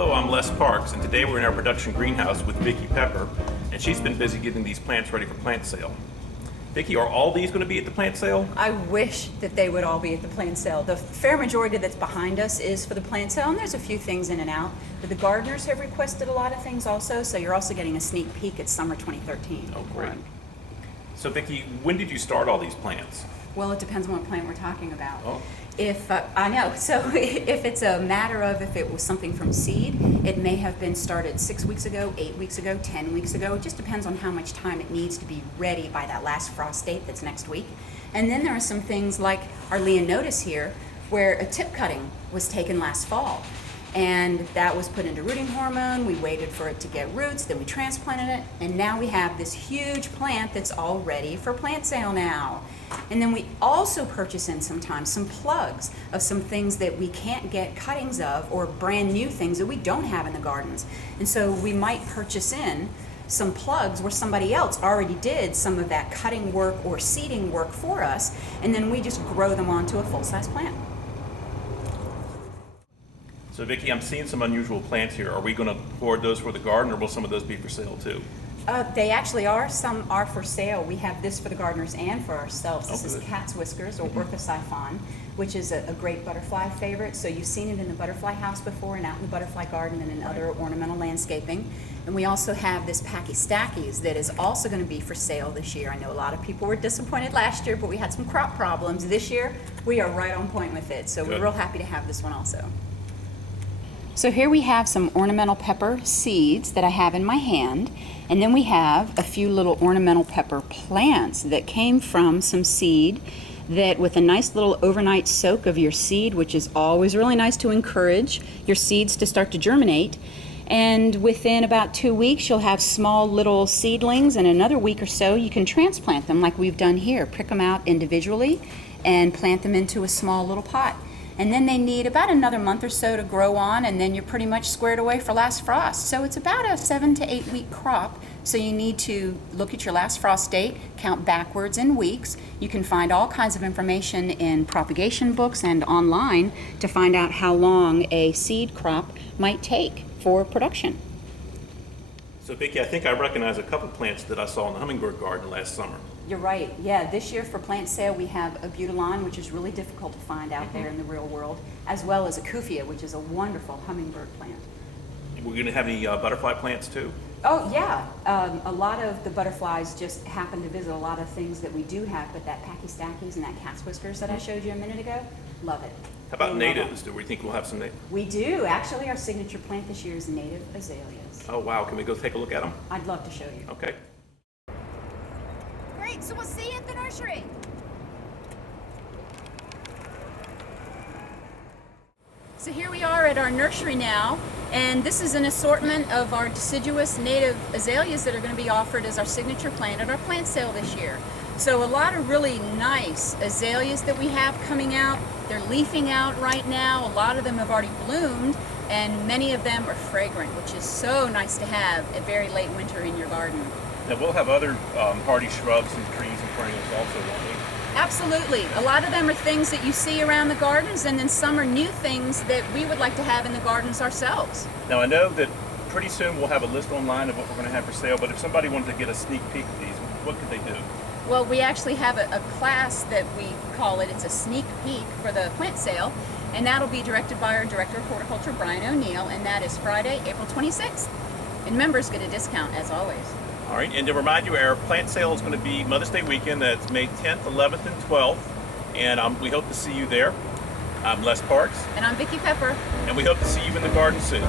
Hello, I'm Les Parks, and today we're in our production greenhouse with Vickie Pepper, and she's been busy getting these plants ready for plant sale. Vickie, are all these going to be at the plant sale? I wish that they would all be at the plant sale. The fair majority that's behind us is for the plant sale, and there's a few things in and out. But the gardeners have requested a lot of things also, so you're also getting a sneak peek at summer 2013. Oh, great. So Vickie, when did you start all these plants? Well, it depends on what plant we're talking about. Oh. If I know, so if it's a matter of if it was something from seed, it may have been started 6 weeks ago, 8 weeks ago, 10 weeks ago. It just depends on how much time it needs to be ready by that last frost date that's next week. And then there are some things like our Leonotis here, where a tip cutting was taken last fall. And that was put into rooting hormone. We waited for it to get roots, then we transplanted it, and now we have this huge plant that's all ready for plant sale now. And then we also purchase in sometimes some plugs of some things that we can't get cuttings of, or brand new things that we don't have in the gardens. And so we might purchase in some plugs where somebody else already did some of that cutting work or seeding work for us, and then we just grow them onto a full-size plant. So Vickie, I'm seeing some unusual plants here. Are we going to hoard those for the garden, or will some of those be for sale too? They actually are. Some are for sale. We have this for the gardeners and for ourselves. This is good. cat's whiskers, or orthosiphon, which is a great butterfly favorite. So you've seen it in the butterfly house before, and out in the butterfly garden, and in other ornamental landscaping. And we also have this Pachystachys that is also going to be for sale this year. I know a lot of people were disappointed last year, but we had some crop problems. This year, we are right on point with it. So we're real happy to have this one also. So here we have some ornamental pepper seeds that I have in my hand, and then we have a few little ornamental pepper plants that came from some seed that, with a nice little overnight soak of your seed, which is always really nice to encourage your seeds to start to germinate, and within about 2 weeks you'll have small little seedlings, and another week or so you can transplant them like we've done here. Prick them out individually and plant them into a small little pot. And then they need about another month or so to grow on, and then you're pretty much squared away for last frost. So it's about a 7 to 8 week crop. So you need to look at your last frost date, count backwards in weeks. You can find all kinds of information in propagation books and online to find out how long a seed crop might take for production. So Vickie, I think I recognize a couple plants that I saw in the hummingbird garden last summer. You're right. Yeah, this year for plant sale we have a butylon, which is really difficult to find out there in the real world, as well as a kufia, which is a wonderful hummingbird plant. We're going to have any butterfly plants too? Oh yeah, a lot of the butterflies just happen to visit a lot of things that we do have, but that Pachystachys and that cat's whiskers that I showed you a minute ago, love it. How about natives? Do we think we'll have some natives? We do. Actually, our signature plant this year is native azaleas. Oh wow, can we go take a look at them? I'd love to show you. Okay. Great, so we'll see you at the nursery. So here we are at our nursery now, and this is an assortment of our deciduous native azaleas that are going to be offered as our signature plant at our plant sale this year. So a lot of really nice azaleas that we have coming out. They're leafing out right now. A lot of them have already bloomed, and many of them are fragrant, which is so nice to have at very late winter in your garden. Now we'll have other hardy shrubs and trees and perennials also, won't we? Absolutely. A lot of them are things that you see around the gardens, and then some are new things that we would like to have in the gardens ourselves. Now I know that pretty soon we'll have a list online of what we're going to have for sale, but if somebody wanted to get a sneak peek of these, what could they do? Well, we actually have a class that we call it. It's a sneak peek for the plant sale, and that'll be directed by our Director of Horticulture, Brian O'Neill, and that is Friday, April 26th. And members get a discount, as always. All right, and to remind you, our plant sale is going to be Mother's Day weekend. That's May 10th, 11th, and 12th, and we hope to see you there. I'm Les Parks. And I'm Vickie Pepper. And we hope to see you in the garden soon.